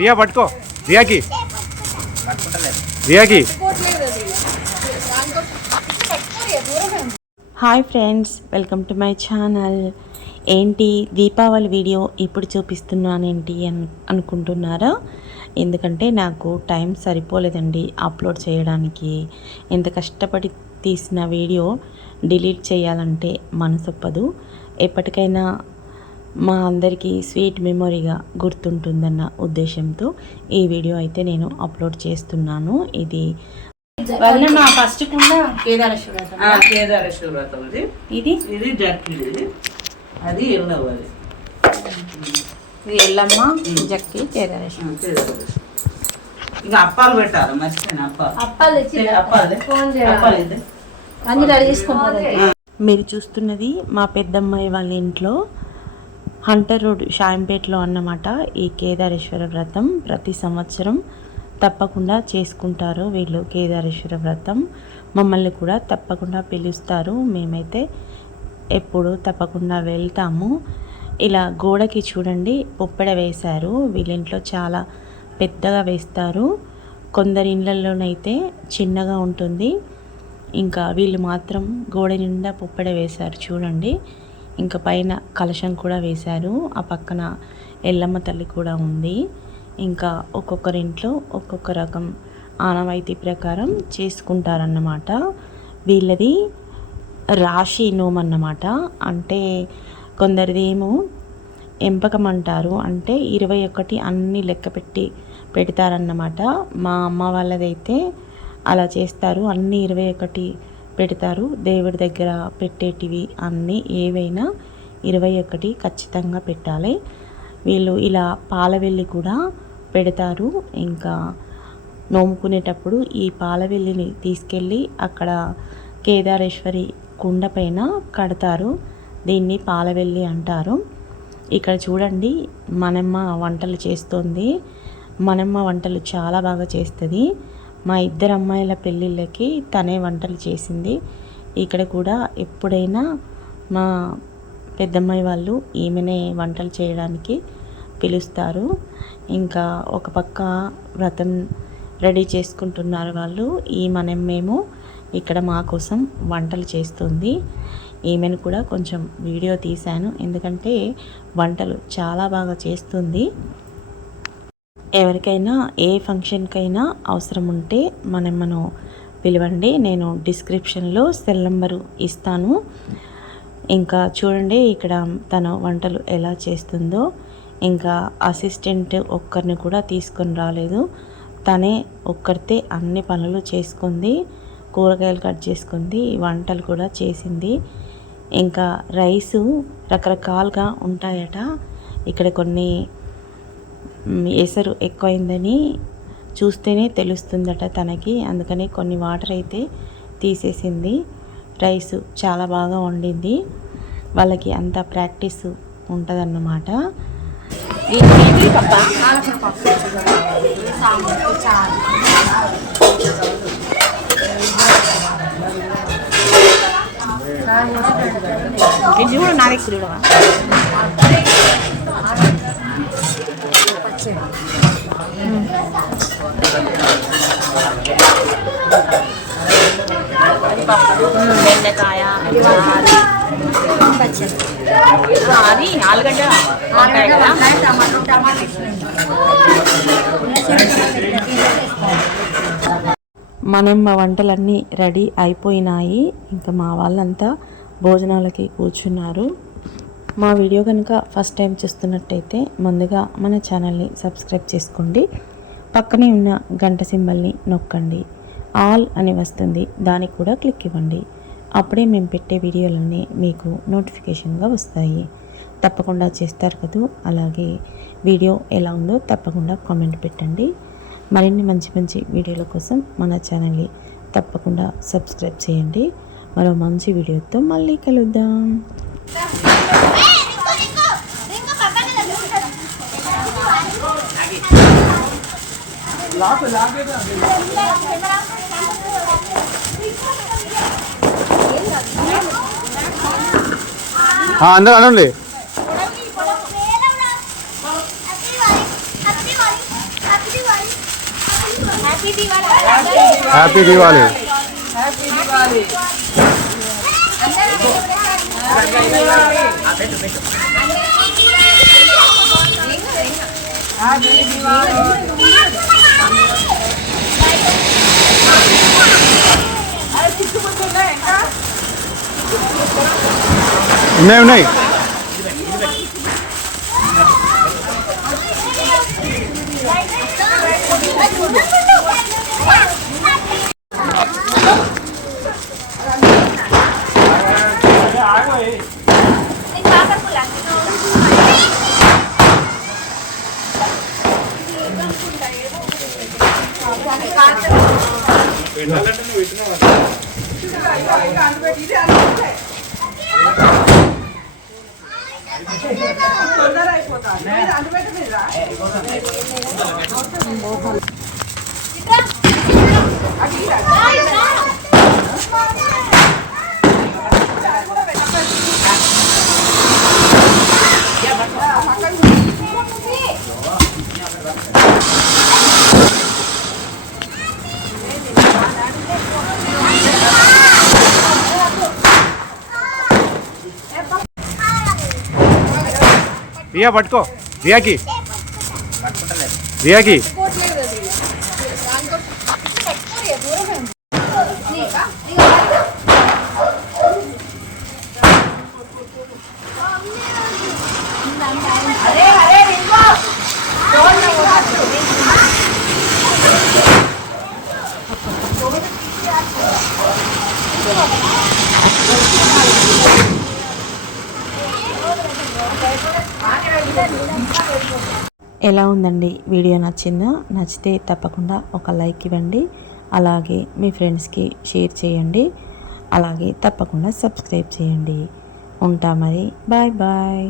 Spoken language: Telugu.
రియా పట్టుకో, రియాకి రియాకి. Hi friends, welcome to my channel. ఏంటి దీపావళి వీడియో ఇప్పుడు చూపిస్తున్నానేంటి అనుకుంటున్నారా? ఎందుకంటే నాకు టైం సరిపోలేదండి అప్లోడ్ చేయడానికి. ఎంత కష్టపడి తీసిన వీడియో డిలీట్ చేయాలంటే మనసొప్పదు. ఎప్పటికైనా మా అందరికీ స్వీట్ మెమొరీగా గుర్తుంటుందన్న ఉద్దేశంతో ఈ వీడియో అయితే నేను అప్లోడ్ చేస్తున్నాను. ఇది ఫస్ట్ కేదారేశ్వర వ్రతం ఇది జక్కి, అది ఎల్లవ్వాలి. ఇది ఎల్లమ్మ జక్కి కేదారేశ్వర. ఇంకా అప్పాలు పెట్టాలి, మర్చిపోయిన మీరు చూస్తున్నది మా పెద్దమ్మాయి వాళ్ళ ఇంట్లో హంటర్ రోడ్ షాయంపేటలో అన్నమాట. ఈ కేదారేశ్వర వ్రతం ప్రతి సంవత్సరం తప్పకుండా చేసుకుంటారు వీళ్ళు. కేదారేశ్వర వ్రతం మమ్మల్ని కూడా తప్పకుండా పిలుస్తారు. మేమైతే ఎప్పుడు తప్పకుండా వెళ్తాము. ఇలా గోడకి చూడండి పొప్పెడ వేశారు. వీళ్ళింట్లో చాలా పెద్దగా వేస్తారు. కొందరి ఇళ్ళల్లోనైతే చిన్నగా ఉంటుంది. ఇంకా వీళ్ళు మాత్రం గోడ నిండా పొప్పెడ వేశారు చూడండి. ఇంకా పైన కలశం కూడా వేశారు. ఆ పక్కన ఎల్లమ్మ తల్లి కూడా ఉంది. ఇంకా ఒక్కొక్కరింట్లో ఒక్కొక్క రకం ఆనవాయితీ ప్రకారం చేసుకుంటారన్నమాట. వీళ్ళది రాశి నోమన్నమాట. అంటే కొందరిదేమో ఎంపకం అంటారు, అంటే 21 అన్నీ లెక్క పెడతారన్నమాట. మా అమ్మ వాళ్ళదైతే అలా చేస్తారు, అన్నీ 21 పెడతారు. దేవుడి దగ్గర పెట్టేటివి అన్నీ ఏవైనా 21 ఖచ్చితంగా పెట్టాలి. వీళ్ళు ఇలా పాలవెల్లి కూడా పెడతారు. ఇంకా నోముకునేటప్పుడు ఈ పాలవెల్లిని తీసుకెళ్ళి అక్కడ కేదారేశ్వరి కుండ పైన కడతారు. దీన్ని పాలవెల్లి అంటారు. ఇక్కడ చూడండి మనమ్మ వంటలు చేస్తుంది. మనమ్మ వంటలు చాలా బాగా చేస్తుంది. మా ఇద్దరు అమ్మాయిల పెళ్ళిళ్ళకి తనే వంటలు చేసింది. ఇక్కడ కూడా ఎప్పుడైనా మా పెద్దమ్మాయి వాళ్ళు ఈమెనే వంటలు చేయడానికి పిలుస్తారు. ఇంకా ఒక పక్క వ్రతం రెడీ చేసుకుంటున్నారు వాళ్ళు. ఈ మనమ్మేమో ఇక్కడ మా కోసం వంటలు చేస్తుంది. ఈమెను కూడా కొంచెం వీడియో తీశాను, ఎందుకంటే వంటలు చాలా బాగా చేస్తుంది. ఎవరికైనా ఏ ఫంక్షన్కైనా అవసరం ఉంటే మనమ్మను పిలవండి. నేను డిస్క్రిప్షన్లో సెల్ నెంబరు ఇస్తాను. ఇంకా చూడండి ఇక్కడ తను వంటలు ఎలా చేస్తుందో. ఇంకా అసిస్టెంట్ ఒక్కరిని కూడా తీసుకొని రాలేదు, తనే ఒక్కరితే అన్ని పనులు చేసుకుంది. కూరగాయలు కట్ చేసుకుంది, వంటలు కూడా చేసింది. ఇంకా రైసు రకరకాలుగా ఉంటాయట. ఇక్కడ కొన్ని ఎసరు ఎక్కువైందని చూస్తేనే తెలుస్తుందట తనకి, అందుకని కొన్ని వాటర్ అయితే తీసేసింది. రైసు చాలా బాగా వండింది. వాళ్ళకి అంత ప్రాక్టీస్ ఉంటుందన్నమాట. ఇది కూడా నా దగ్గర బెండకాయ, అది ఆలుగడ్డ, మనమ్మ వంటలన్నీ రెడీ అయిపోయినాయి. ఇంకా మా వాళ్ళంతా భోజనాలకి కూర్చున్నారు. మా వీడియో కనుక ఫస్ట్ టైం చూస్తున్నట్టయితే ముందుగా మన ఛానల్ని సబ్స్క్రైబ్ చేసుకోండి. పక్కనే ఉన్న గంట సింబల్ని నొక్కండి. ఆల్ అని వస్తుంది, దానికి కూడా క్లిక్ ఇవ్వండి. అప్పుడే మేము పెట్టే వీడియోలన్నీ మీకు నోటిఫికేషన్గా వస్తాయి. తప్పకుండా చేస్తారు కదా. అలాగే వీడియో ఎలా ఉందో తప్పకుండా కామెంట్ పెట్టండి. మరిన్ని మంచి మంచి వీడియోల కోసం మన ఛానల్ని తప్పకుండా సబ్స్క్రైబ్ చేయండి. మరో మంచి వీడియోతో మళ్ళీ కలుద్దాం. అందరూ అనండి. హ్యాపీ దివాళీ. ఉన్నాయి ఉన్నాయి. రియా పట్టుకో. రియాకి రియాకి ఎలా ఉందండి వీడియో? నచ్చిందా? నచ్చితే తప్పకుండా ఒక లైక్ ఇవ్వండి. అలాగే మీ ఫ్రెండ్స్కి షేర్ చేయండి. అలాగే తప్పకుండా సబ్స్క్రైబ్ చేయండి. ఉంటా మరి. Bye bye.